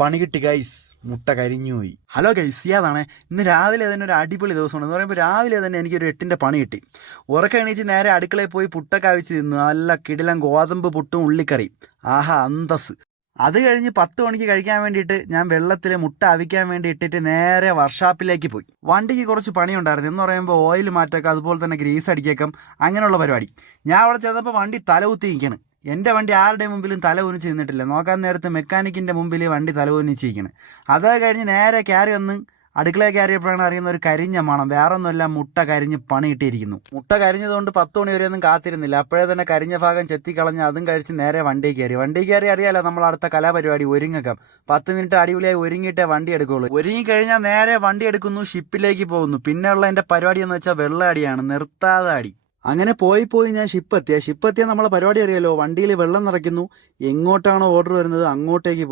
പണി കിട്ടി ഗൈസ്, മുട്ട കരിഞ്ഞു പോയി. ഹലോ ഗൈസ്, ഇയാതാണ് ഇന്ന് രാവിലെ തന്നെ ഒരു അടിപൊളി ദിവസമാണ്. എന്ന് പറയുമ്പോൾ രാവിലെ തന്നെ എനിക്കൊരു 8ന്റെ പണി കിട്ടി. ഉറക്കം എണീച്ച് നേരെ അടുക്കളയിൽ പോയി പുട്ടൊക്കെ അവിച്ച് തിന്നു. നല്ല കിടിലം ഗോതമ്പ് പുട്ടും ഉള്ളിക്കറി. ആഹാ അന്തസ്. അത് കഴിഞ്ഞ് 10 മണിക്ക് കഴിക്കാൻ വേണ്ടിയിട്ട് ഞാൻ വെള്ളത്തിൽ മുട്ട അവിക്കാൻ വേണ്ടി ഇട്ടിട്ട് നേരെ വർക്ക്ഷോപ്പിലേക്ക് പോയി. വണ്ടിക്ക് കുറച്ച് പണിയുണ്ടായിരുന്നു. എന്ന് പറയുമ്പോൾ ഓയിൽ മാറ്റൊക്കെ, അതുപോലെ തന്നെ ഗ്രീസ് അടിക്കേക്കാം, അങ്ങനെയുള്ള പരിപാടി. ഞാൻ അവിടെ ചെന്നപ്പോൾ വണ്ടി തലകുത്തി നിൽക്കണം. എൻ്റെ വണ്ടി ആരുടെ മുമ്പിലും തല കുനിച്ച് നിന്നിട്ടില്ല. നോക്കാൻ നേരത്ത് മെക്കാനിക്കിൻ്റെ മുമ്പിൽ വണ്ടി തല കുനിച്ചിരിക്കണം. അത് കഴിഞ്ഞ് നേരെ കയറി വന്ന് അടുക്കളയിൽ കയറിയപ്പോഴാണ് അറിയുന്ന ഒരു കരിഞ്ഞ മണം. വേറൊന്നുമല്ല, മുട്ട കരിഞ്ഞ് പണി കിട്ടിയിരിക്കുന്നു. മുട്ട കരിഞ്ഞതുകൊണ്ട് 10 മണി വരെയൊന്നും കാത്തിരുന്നില്ല. അപ്പോഴേ തന്നെ കരിഞ്ഞ ഭാഗം ചെത്തിക്കളഞ്ഞ് അതും കഴിച്ച് നേരെ വണ്ടി കയറി അറിയാലോ, നമ്മൾ അടുത്ത കലാപരിപാടി ഒരുങ്ങക്കാം. 10 മിനിറ്റ് അടിപൊളിയായി ഒരുങ്ങിയിട്ടേ വണ്ടി എടുക്കുകയുള്ളൂ. ഒരുങ്ങിക്കഴിഞ്ഞാൽ നേരെ വണ്ടി എടുക്കുന്നു, ഷിപ്പിലേക്ക് പോകുന്നു. പിന്നെയുള്ള എൻ്റെ പരിപാടി എന്ന് വെച്ചാൽ വെള്ളമടിയാണ്, നിർത്താതെ അടി. അങ്ങനെ പോയി ഞാൻ ഷിപ്പ് എത്തിയ നമ്മളെ പരിപാടി അറിയാലോ, വണ്ടിയിൽ വെള്ളം നിറയ്ക്കുന്നു. എങ്ങോട്ടാണോ ഓർഡർ വരുന്നത് അങ്ങോട്ടേക്ക്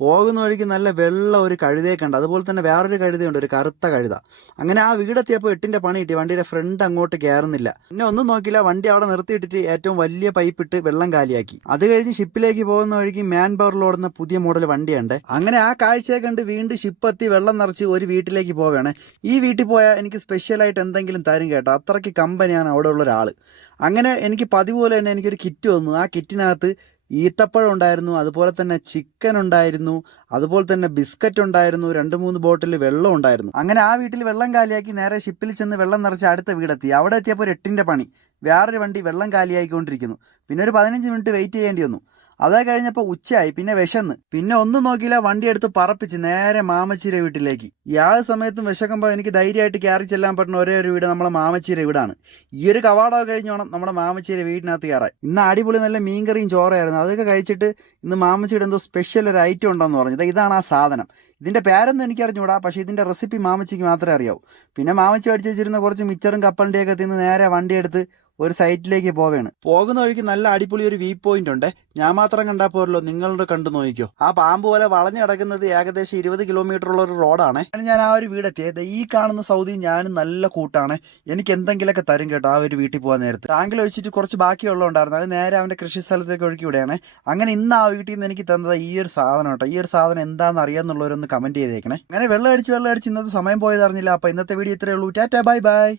പോകുന്ന വഴിക്ക് നല്ല വെള്ള ഒരു കഴുതയെ കണ്ട്. അതുപോലെ തന്നെ വേറൊരു കഴുതയുണ്ട്, ഒരു കറുത്ത കഴുത. അങ്ങനെ ആ വീടെത്തിയപ്പോൾ 8ന്റെ പണി കിട്ടി. വണ്ടിയുടെ ഫ്രണ്ട് അങ്ങോട്ട് കയറുന്നില്ല. പിന്നെ ഒന്നും നോക്കില്ല, വണ്ടി അവിടെ നിർത്തിയിട്ടിട്ട് ഏറ്റവും വലിയ പൈപ്പ് ഇട്ട് വെള്ളം കാലിയാക്കി. അത് കഴിഞ്ഞ് ഷിപ്പിലേക്ക് പോകുന്ന വഴിക്ക് മാൻ പവറിൽ ഓടുന്ന പുതിയ മോഡൽ വണ്ടിയുണ്ട്. അങ്ങനെ ആ കാഴ്ചയെ കണ്ട് വീണ്ടും ഷിപ്പ് എത്തി വെള്ളം നിറച്ച് ഒരു വീട്ടിലേക്ക് പോവുകയാണ്. ഈ വീട്ടിൽ പോയാൽ എനിക്ക് സ്പെഷ്യലായിട്ട് എന്തെങ്കിലും തരും കേട്ടോ, അത്രയ്ക്ക് കമ്പനിയാണ് അവിടെ ഉള്ള ഒരാൾ. അങ്ങനെ എനിക്ക് പതിവ് പോലെ തന്നെ എനിക്കൊരു കിറ്റ് വന്നു. ആ കിറ്റിനകത്ത് ഈത്തപ്പഴം ഉണ്ടായിരുന്നു, അതുപോലെ തന്നെ ചിക്കൻ ഉണ്ടായിരുന്നു, അതുപോലെ തന്നെ ബിസ്ക്കറ്റ് ഉണ്ടായിരുന്നു, 2-3 ബോട്ടിൽ വെള്ളം ഉണ്ടായിരുന്നു. അങ്ങനെ ആ വീട്ടിൽ വെള്ളം കാലിയാക്കി നേരെ ഷിപ്പിൽ ചെന്ന് വെള്ളം നിറച്ച് അടുത്ത വീടെത്തി. അവിടെ എത്തിയപ്പോൾ ഒരു 8ന്റെ പണി. വേറൊരു വണ്ടി വെള്ളം കാലിയായിക്കൊണ്ടിരിക്കുന്നു. പിന്നെ ഒരു 15 മിനിറ്റ് വെയിറ്റ് ചെയ്യേണ്ടി വന്നു. അതേ കഴിഞ്ഞപ്പോൾ ഉച്ചയായി. പിന്നെ വിശന്ന്. പിന്നെ ഒന്നും നോക്കിയില്ല, വണ്ടി എടുത്ത് പറപ്പിച്ച് നേരെ മാമച്ചിയുടെ വീട്ടിലേക്ക്. യാതൊരു സമയത്തും വിശക്കുമ്പോൾ എനിക്ക് ധൈര്യമായിട്ട് കയറി ചെല്ലാൻ പറ്റുന്ന ഒരേ ഒരു വീട് നമ്മളെ മാമച്ചിയുടെ വീടാണ്. ഈ ഒരു കവാടമൊക്കെ കഴിഞ്ഞ് വേണം നമ്മുടെ മാമച്ചിയുടെ വീടിനകത്ത് കയറാൻ. ഇന്ന് അടിപൊളി നല്ല മീൻകറിയും ചോറായിരുന്നു. അതൊക്കെ കഴിച്ചിട്ട് ഇന്ന് മാമച്ചിയുടെ എന്തോ സ്പെഷ്യൽ ഒരു ഐറ്റം ഉണ്ടെന്ന് പറഞ്ഞു. ഇതാണ് ആ സാധനം. ഇതിൻ്റെ പേരൊന്നും എനിക്കറിഞ്ഞൂടാ, പക്ഷേ ഇതിൻ്റെ റെസിപ്പി മാമച്ചിക്ക് മാത്രമേ അറിയാവൂ. പിന്നെ മാമച്ചി അടിച്ചു വെച്ചിരുന്ന കുറച്ച് മിച്ചറും കപ്പലിൻ്റെയൊക്കെ തിന്ന് നേരെ വണ്ടി എടുത്ത് ഒരു സൈറ്റിലേക്ക് പോവുകയാണ്. പോകുന്ന വഴിക്ക് നല്ല അടിപൊളി ഒരു വ്യൂ പോയിന്റ് ഉണ്ട്. ഞാൻ മാത്രം കണ്ടാൽ പോരല്ലോ, നിങ്ങളുടെ കണ്ടു നോക്കിക്കോ. ആ പാമ്പ് പോലെ വളഞ്ഞു കിടക്കുന്നത് ഏകദേശം 20 കിലോമീറ്റർ ഉള്ള ഒരു റോഡാണ്. ഞാൻ ആ ഒരു വീടെത്തിയത്. ഈ കാണുന്ന സൗദി ഞാനും നല്ല കൂട്ടാണ്. എനിക്ക് എന്തെങ്കിലുമൊക്കെ തരും കേട്ടോ ആ ഒരു വീട്ടിൽ പോകാൻ നേരത്ത്. ടാങ്കിൽ ഒഴിച്ചിട്ട് കുറച്ച് ബാക്കിയുള്ള ഉണ്ടായിരുന്നു, അത് നേരെ അവൻ്റെ കൃഷി സ്ഥലത്തേക്ക് ഒഴുക്കി വിടുകയാണ്. അങ്ങനെ ഇന്ന് ആ വീട്ടിൽ നിന്ന് എനിക്ക് തന്നത് ഈ ഒരു സാധനം കേട്ടോ. ഈ ഒരു സാധനം എന്താണെന്ന് അറിയാമെന്നുള്ളവരൊന്ന് കമന്റ് ചെയ്തേക്കണേ. അങ്ങനെ വെള്ളം അടിച്ച് ഇന്നത്തെ സമയം പോയത് അറിഞ്ഞില്ല. അപ്പോൾ ഇന്നത്തെ വീഡിയോ ഇത്രയേ ഉള്ളൂ. Tata, bye bye.